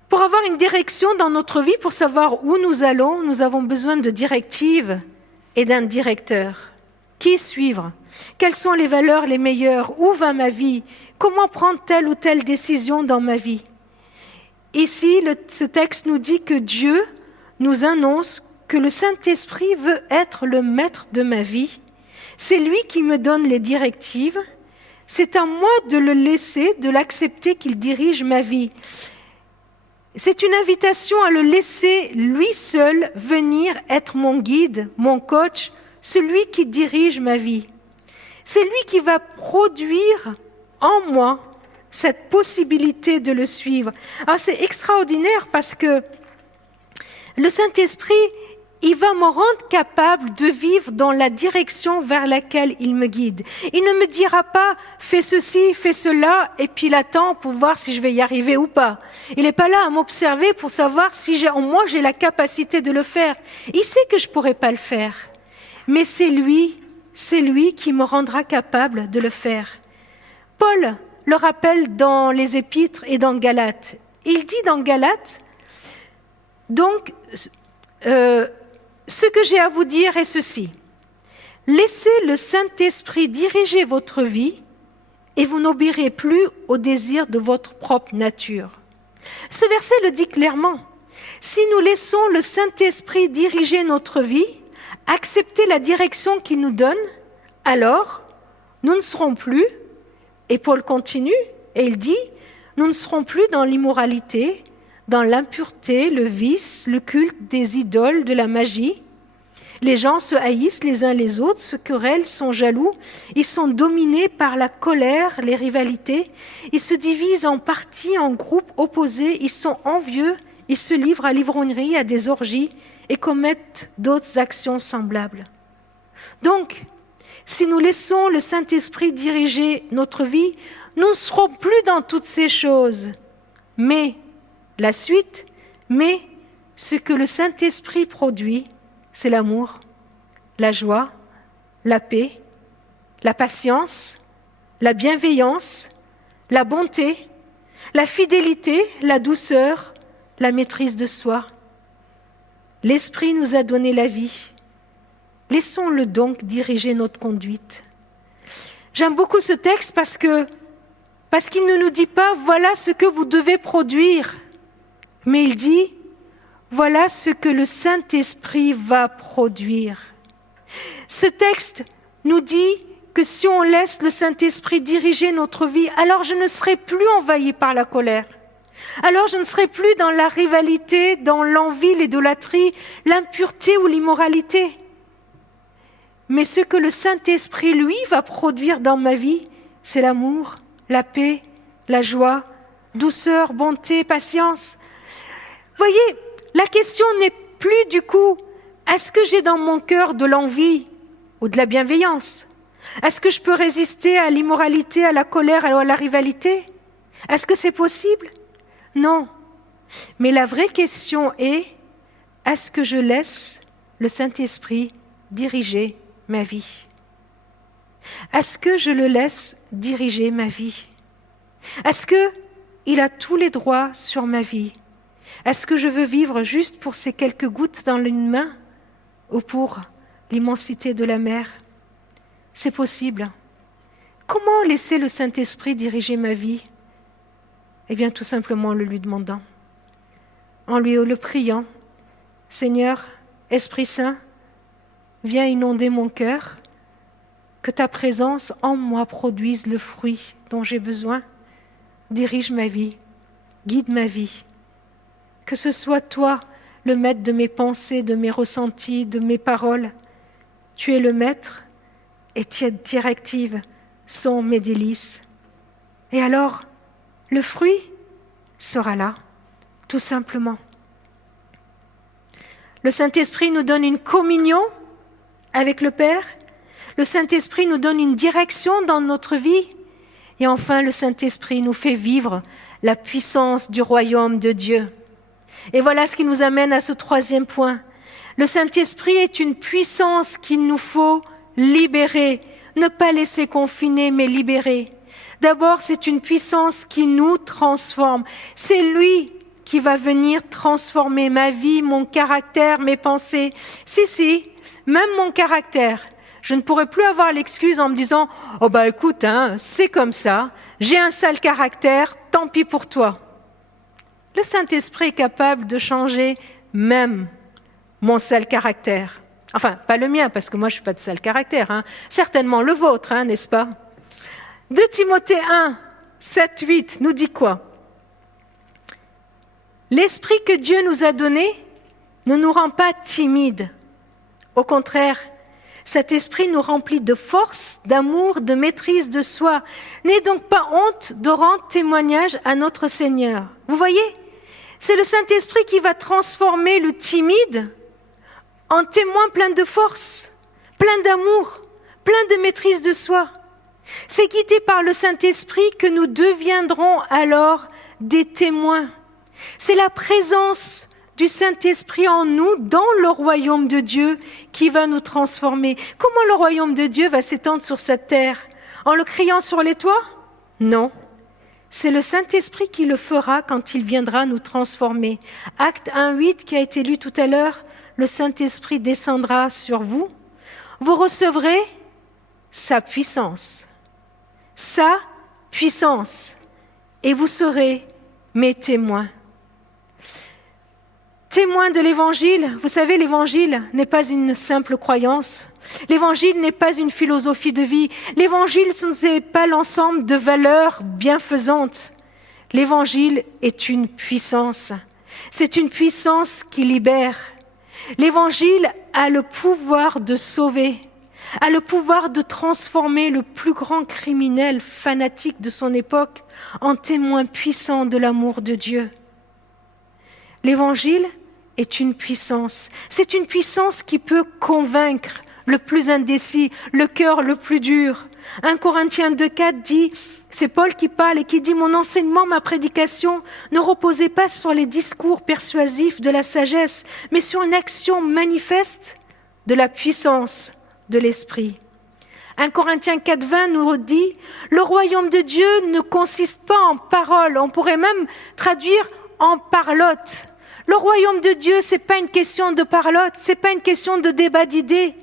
Pour avoir une direction dans notre vie, pour savoir où nous allons, nous avons besoin de directives et d'un directeur. Qui suivre? Quelles sont les valeurs les meilleures? Où va ma vie? Comment prendre telle ou telle décision dans ma vie? Ici, ce texte nous dit que Dieu nous annonce que le Saint-Esprit veut être le maître de ma vie. C'est lui qui me donne les directives. C'est à moi de le laisser, de l'accepter qu'il dirige ma vie. C'est une invitation à le laisser lui seul venir être mon guide, mon coach, celui qui dirige ma vie. C'est lui qui va produire en moi cette possibilité de le suivre. Alors c'est extraordinaire parce que le Saint-Esprit, il va me rendre capable de vivre dans la direction vers laquelle il me guide. Il ne me dira pas « fais ceci, fais cela » et puis il attend pour voir si je vais y arriver ou pas. Il n'est pas là à m'observer pour savoir si en moi j'ai la capacité de le faire. Il sait que je ne pourrai pas le faire. Mais c'est lui qui me rendra capable de le faire. Paul le rappelle dans les Épîtres et dans Galates. Il dit dans Galates, donc, ce que j'ai à vous dire est ceci. Laissez le Saint-Esprit diriger votre vie et vous n'obéirez plus aux désirs de votre propre nature. Ce verset le dit clairement. Si nous laissons le Saint-Esprit diriger notre vie, accepter la direction qu'il nous donne, alors nous ne serons plus, et Paul continue, et il dit, nous ne serons plus dans l'immoralité, dans l'impureté, le vice, le culte des idoles, de la magie. Les gens se haïssent les uns les autres, se querellent, sont jaloux. Ils sont dominés par la colère, les rivalités. Ils se divisent en partis, en groupes opposés. Ils sont envieux. Ils se livrent à l'ivrognerie, à des orgies et commettent d'autres actions semblables. Donc, si nous laissons le Saint-Esprit diriger notre vie, nous ne serons plus dans toutes ces choses. Mais ce que le Saint-Esprit produit, c'est l'amour, la joie, la paix, la patience, la bienveillance, la bonté, la fidélité, la douceur, la maîtrise de soi. L'Esprit nous a donné la vie. Laissons-le donc diriger notre conduite. J'aime beaucoup ce texte parce qu'il ne nous dit pas « voilà ce que vous devez produire », mais il dit « voilà ce que le Saint-Esprit va produire ». Ce texte nous dit que si on laisse le Saint-Esprit diriger notre vie, alors je ne serai plus envahi par la colère. Alors je ne serai plus dans la rivalité, dans l'envie, l'idolâtrie, l'impureté ou l'immoralité. Mais ce que le Saint-Esprit, lui, va produire dans ma vie, c'est l'amour, la paix, la joie, douceur, bonté, patience. Voyez, la question n'est plus du coup, est-ce que j'ai dans mon cœur de l'envie ou de la bienveillance ? Est-ce que je peux résister à l'immoralité, à la colère, à la rivalité ? Est-ce que c'est possible ? Non. Mais la vraie question est, est-ce que je laisse le Saint-Esprit diriger ma vie ? Est-ce que je le laisse diriger ma vie ? Est-ce qu'il a tous les droits sur ma vie ? Est-ce que je veux vivre juste pour ces quelques gouttes dans une main ou pour l'immensité de la mer ? C'est possible. Comment laisser le Saint-Esprit diriger ma vie ? Eh bien, tout simplement en le lui demandant, en le priant. Seigneur, Esprit Saint, viens inonder mon cœur, que ta présence en moi produise le fruit dont j'ai besoin. Dirige ma vie, guide ma vie. Que ce soit toi le maître de mes pensées, de mes ressentis, de mes paroles. Tu es le maître et tes directives sont mes délices. Et alors, le fruit sera là, tout simplement. Le Saint-Esprit nous donne une communion avec le Père. Le Saint-Esprit nous donne une direction dans notre vie. Et enfin, le Saint-Esprit nous fait vivre la puissance du royaume de Dieu. Et voilà ce qui nous amène à ce troisième point. Le Saint-Esprit est une puissance qu'il nous faut libérer. Ne pas laisser confiner, mais libérer. D'abord, c'est une puissance qui nous transforme. C'est lui qui va venir transformer ma vie, mon caractère, mes pensées. Si, même mon caractère. Je ne pourrai plus avoir l'excuse en me disant « Oh bah écoute, c'est comme ça, j'ai un sale caractère, tant pis pour toi. » Le Saint-Esprit est capable de changer même mon sale caractère. Enfin, pas le mien, parce que moi je ne suis pas de sale caractère. Certainement le vôtre, n'est-ce pas ? 2 Timothée 1, 7, 8 nous dit quoi ? L'esprit que Dieu nous a donné ne nous rend pas timides. Au contraire, cet esprit nous remplit de force, d'amour, de maîtrise de soi. N'ayez donc pas honte de rendre témoignage à notre Seigneur. Vous voyez ? C'est le Saint-Esprit qui va transformer le timide en témoin plein de force, plein d'amour, plein de maîtrise de soi. C'est guidé par le Saint-Esprit que nous deviendrons alors des témoins. C'est la présence du Saint-Esprit en nous, dans le royaume de Dieu, qui va nous transformer. Comment le royaume de Dieu va s'étendre sur cette terre ? En le criant sur les toits ? Non. C'est le Saint-Esprit qui le fera quand il viendra nous transformer. Acte 1:8 qui a été lu tout à l'heure, le Saint-Esprit descendra sur vous. Vous recevrez sa puissance. Sa puissance. Et vous serez mes témoins. Témoins de l'Évangile, vous savez, l'Évangile n'est pas une simple croyance. L'Évangile n'est pas une philosophie de vie. L'Évangile, ce n'est pas l'ensemble de valeurs bienfaisantes. L'Évangile est une puissance. C'est une puissance qui libère. L'Évangile a le pouvoir de sauver, a le pouvoir de transformer le plus grand criminel fanatique de son époque en témoin puissant de l'amour de Dieu. L'Évangile est une puissance. C'est une puissance qui peut convaincre le plus indécis, le cœur le plus dur. 1 Corinthiens 2:4 dit, c'est Paul qui parle et qui dit « Mon enseignement, ma prédication ne reposait pas sur les discours persuasifs de la sagesse, mais sur une action manifeste de la puissance de l'Esprit. 1 Corinthiens 4,20 nous dit « Le royaume de Dieu ne consiste pas en paroles ». On pourrait même traduire en parlotte. Le royaume de Dieu, ce n'est pas une question de parlotte, ce n'est pas une question de débat d'idées,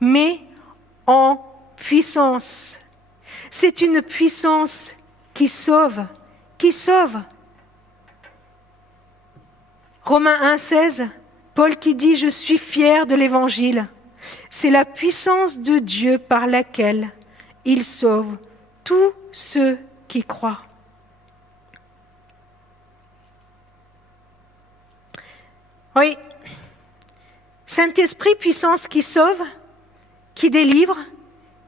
mais en puissance. C'est une puissance qui sauve, qui sauve. Romains 1,16, Paul qui dit « Je suis fier de l'Évangile ». C'est la puissance de Dieu par laquelle il sauve tous ceux qui croient. Oui, Saint-Esprit, puissance qui sauve, qui délivre,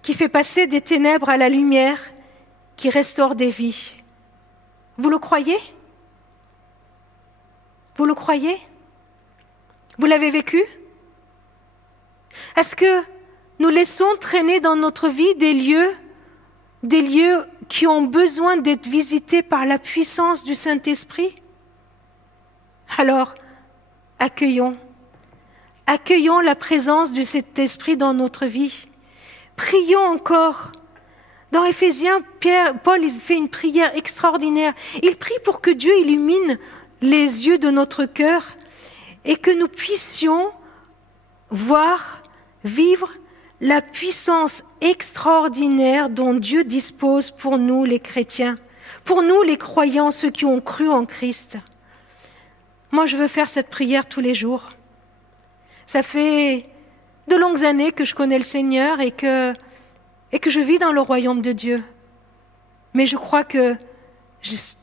qui fait passer des ténèbres à la lumière, qui restaure des vies. Vous le croyez ? Vous le croyez ? Vous l'avez vécu ? Est-ce que nous laissons traîner dans notre vie des lieux qui ont besoin d'être visités par la puissance du Saint-Esprit ? Alors, accueillons la présence de cet Esprit dans notre vie. Prions encore. Dans Éphésiens, Paul fait une prière extraordinaire. Il prie pour que Dieu illumine les yeux de notre cœur et que nous puissions voir, vivre la puissance extraordinaire dont Dieu dispose pour nous les chrétiens, pour nous les croyants, ceux qui ont cru en Christ. Moi, je veux faire cette prière tous les jours. Ça fait de longues années que je connais le Seigneur et que je vis dans le royaume de Dieu. Mais je crois que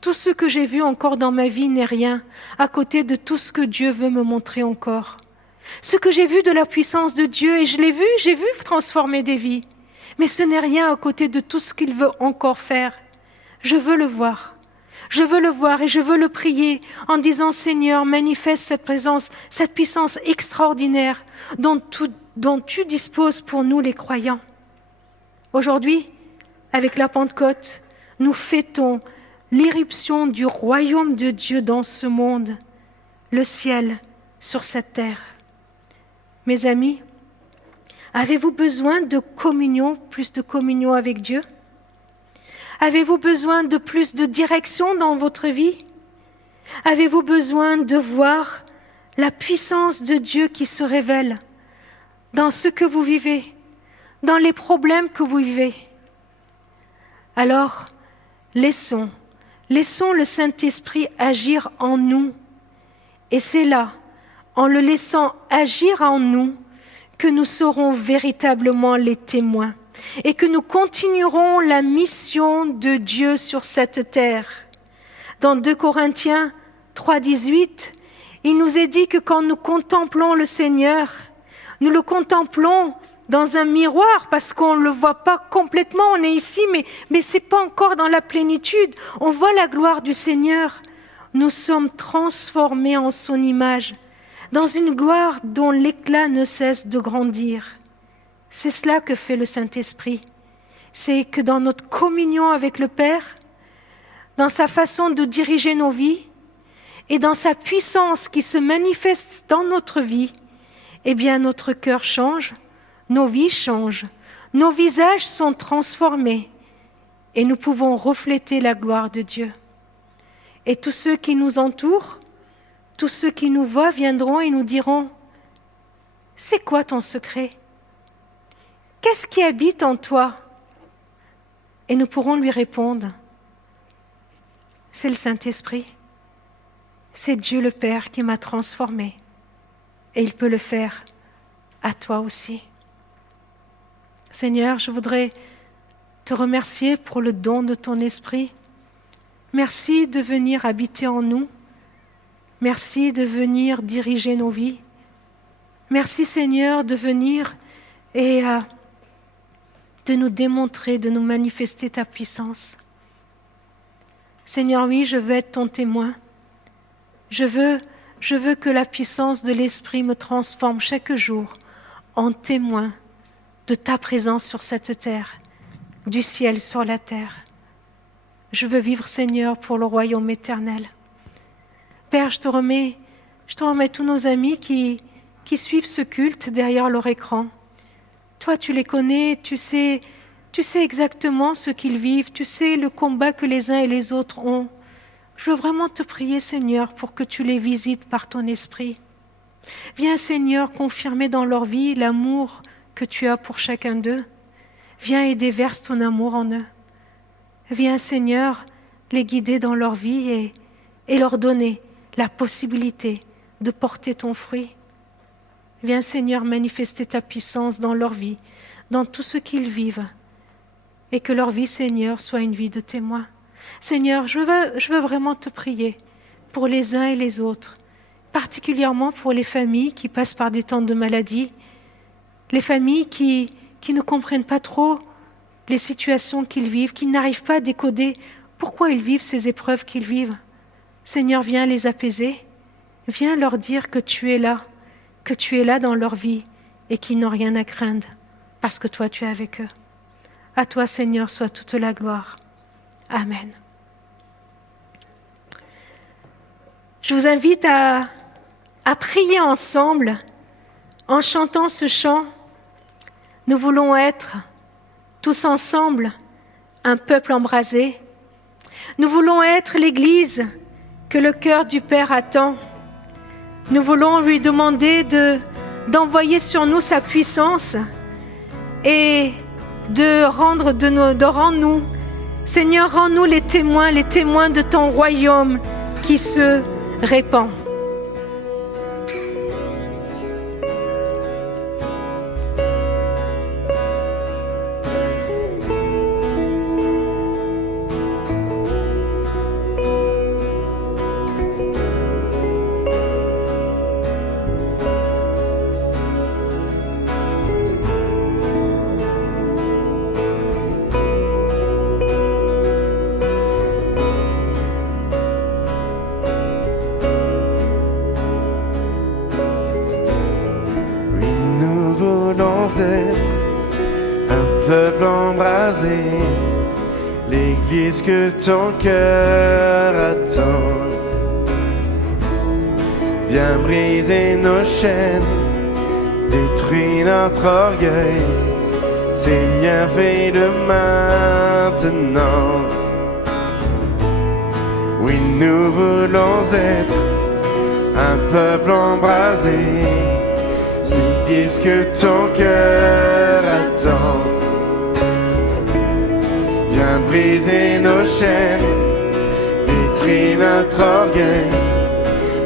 tout ce que j'ai vu encore dans ma vie n'est rien à côté de tout ce que Dieu veut me montrer encore. Ce que j'ai vu de la puissance de Dieu, et j'ai vu transformer des vies. Mais ce n'est rien à côté de tout ce qu'il veut encore faire. Je veux le voir. Je veux le voir et je veux le prier en disant « Seigneur, manifeste cette présence, cette puissance extraordinaire dont tu disposes pour nous les croyants. » Aujourd'hui, avec la Pentecôte, nous fêtons l'irruption du royaume de Dieu dans ce monde, le ciel sur cette terre. Mes amis, avez-vous besoin de communion, plus de communion avec Dieu ? Avez-vous besoin de plus de direction dans votre vie ? Avez-vous besoin de voir la puissance de Dieu qui se révèle dans ce que vous vivez, dans les problèmes que vous vivez ? Alors, laissons le Saint-Esprit agir en nous. Et c'est là, en le laissant agir en nous, que nous serons véritablement les témoins et que nous continuerons la mission de Dieu sur cette terre. Dans 2 Corinthiens 3,18, il nous est dit que quand nous contemplons le Seigneur, nous le contemplons dans un miroir parce qu'on ne le voit pas complètement, on est ici, mais ce n'est pas encore dans la plénitude. On voit la gloire du Seigneur. Nous sommes transformés en son image, dans une gloire dont l'éclat ne cesse de grandir. C'est cela que fait le Saint-Esprit. C'est que dans notre communion avec le Père, dans sa façon de diriger nos vies et dans sa puissance qui se manifeste dans notre vie, eh bien notre cœur change, nos vies changent, nos visages sont transformés et nous pouvons refléter la gloire de Dieu. Et tous ceux qui nous entourent, tous ceux qui nous voient viendront et nous diront « C'est quoi ton secret ? Qu'est-ce qui habite en toi ?» Et nous pourrons lui répondre « C'est le Saint-Esprit, c'est Dieu le Père qui m'a transformé et il peut le faire à toi aussi. » Seigneur, je voudrais te remercier pour le don de ton Esprit. Merci de venir habiter en nous. Merci de venir diriger nos vies. Merci Seigneur de venir et de nous démontrer, de nous manifester ta puissance. Seigneur, oui, je veux être ton témoin. Je veux que la puissance de l'Esprit me transforme chaque jour en témoin de ta présence sur cette terre, du ciel sur la terre. Je veux vivre, Seigneur, pour le royaume éternel. Père, je te remets tous nos amis qui qui suivent ce culte derrière leur écran. Toi, tu les connais, tu sais exactement ce qu'ils vivent, tu sais le combat que les uns et les autres ont. Je veux vraiment te prier, Seigneur, pour que tu les visites par ton esprit. Viens, Seigneur, confirmer dans leur vie l'amour que tu as pour chacun d'eux. Viens et déverse ton amour en eux. Viens, Seigneur, les guider dans leur vie et leur donner la possibilité de porter ton fruit. Viens, Seigneur, manifester ta puissance dans leur vie, dans tout ce qu'ils vivent, et que leur vie, Seigneur, soit une vie de témoin. Seigneur, je veux vraiment te prier pour les uns et les autres, particulièrement pour les familles qui passent par des temps de maladie, les familles qui ne comprennent pas trop les situations qu'ils vivent, qui n'arrivent pas à décoder pourquoi ils vivent ces épreuves qu'ils vivent. Seigneur, viens les apaiser, viens leur dire que tu es là dans leur vie et qu'ils n'ont rien à craindre, parce que toi, tu es avec eux. À toi, Seigneur, soit toute la gloire. Amen. Je vous invite à prier ensemble en chantant ce chant. Nous voulons être tous ensemble un peuple embrasé. Nous voulons être l'Église que le cœur du Père attend. Nous voulons lui demander d'envoyer sur nous sa puissance et de rendre nous. Seigneur, rends-nous les témoins de ton royaume qui se répand. Un peuple embrasé, l'Église que ton cœur attend. Viens briser nos chaînes, détruis notre orgueil. Seigneur, fais-le maintenant. Oui, nous voulons être un peuple embrasé, l'Église que ton cœur attend. Viens briser nos chaînes, détruis notre orgueil.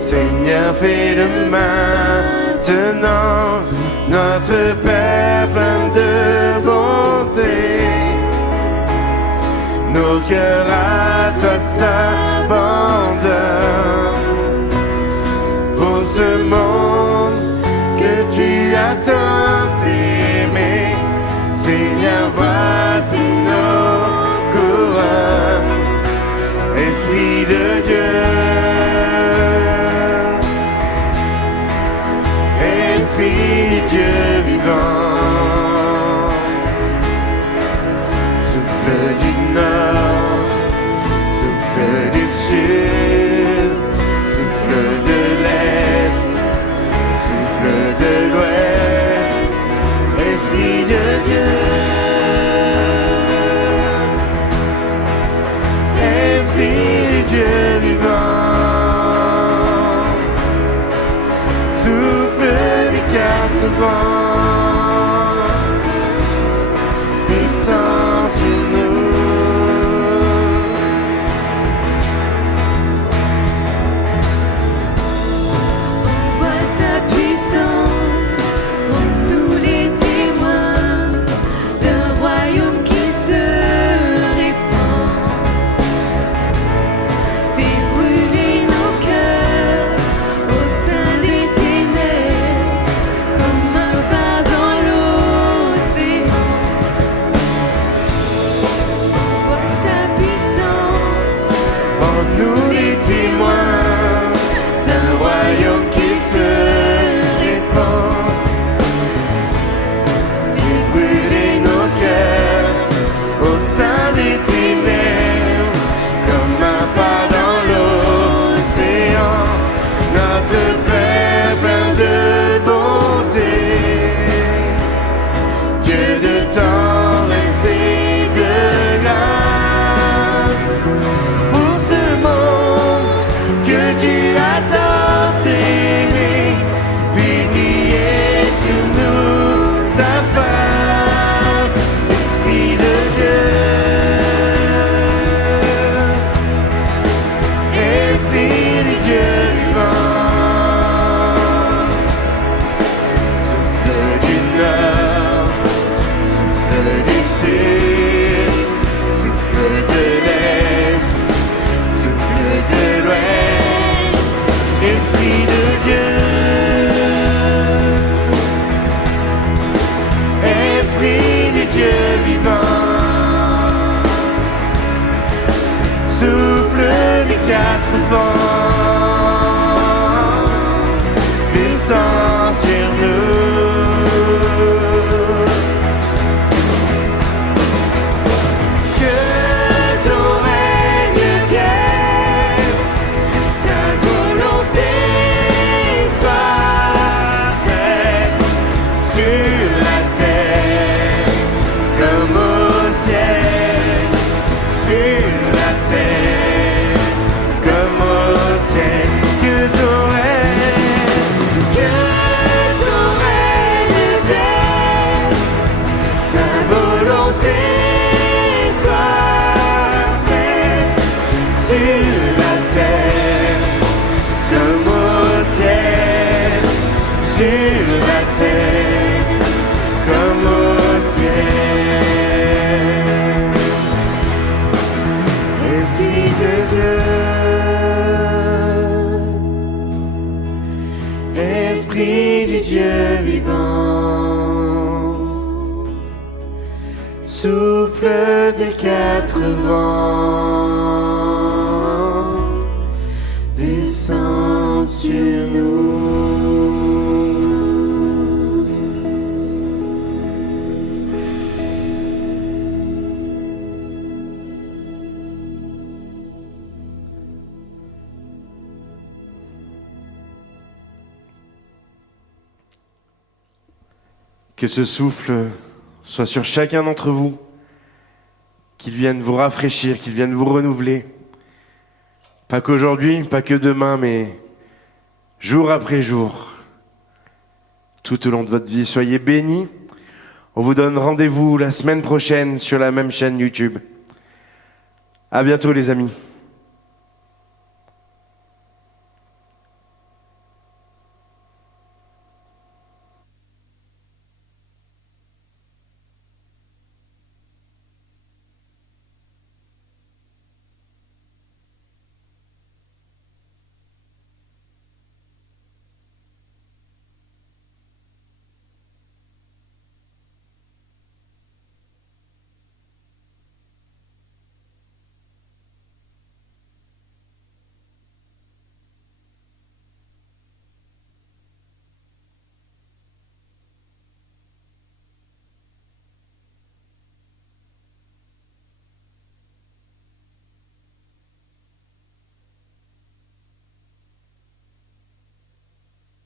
Seigneur, fais-le maintenant. Notre Père plein de bonté, nos cœurs à toi s'abandonnent. Pour ce monde que tu as tant aimé, Seigneur, voici nos couronnes. Esprit de Dieu, Esprit du Dieu vivant, souffle du nord, souffle du sud, souffle de l'est, souffle de l'ouest, Esprit de Dieu, Esprit du Dieu vivant, souffle des quatre vents, puissant sur nous. Vois ta puissance, rends-nous les témoins d'un royaume qui se répand. Fais brûler nos cœurs au sein des ténèbres, comme un Esprit de Dieu, Esprit du Dieu vivant, souffle des quatre vents, descend sur nous. Que ton règne vienne, ta volonté soit faite sur la terre comme au ciel, sur la terre comme au ciel. Que ton règne vienne, ta volonté soit faite sur la terre comme au ciel, sur la terre comme au ciel. Esprit de Dieu, Esprit du Dieu vivant, souffle des quatre vents, descend sur nous. Que ce souffle soit sur chacun d'entre vous, qu'il vienne vous rafraîchir, qu'il vienne vous renouveler. Pas qu'aujourd'hui, pas que demain, mais jour après jour, tout au long de votre vie. Soyez bénis. On vous donne rendez-vous la semaine prochaine sur la même chaîne YouTube. À bientôt les amis.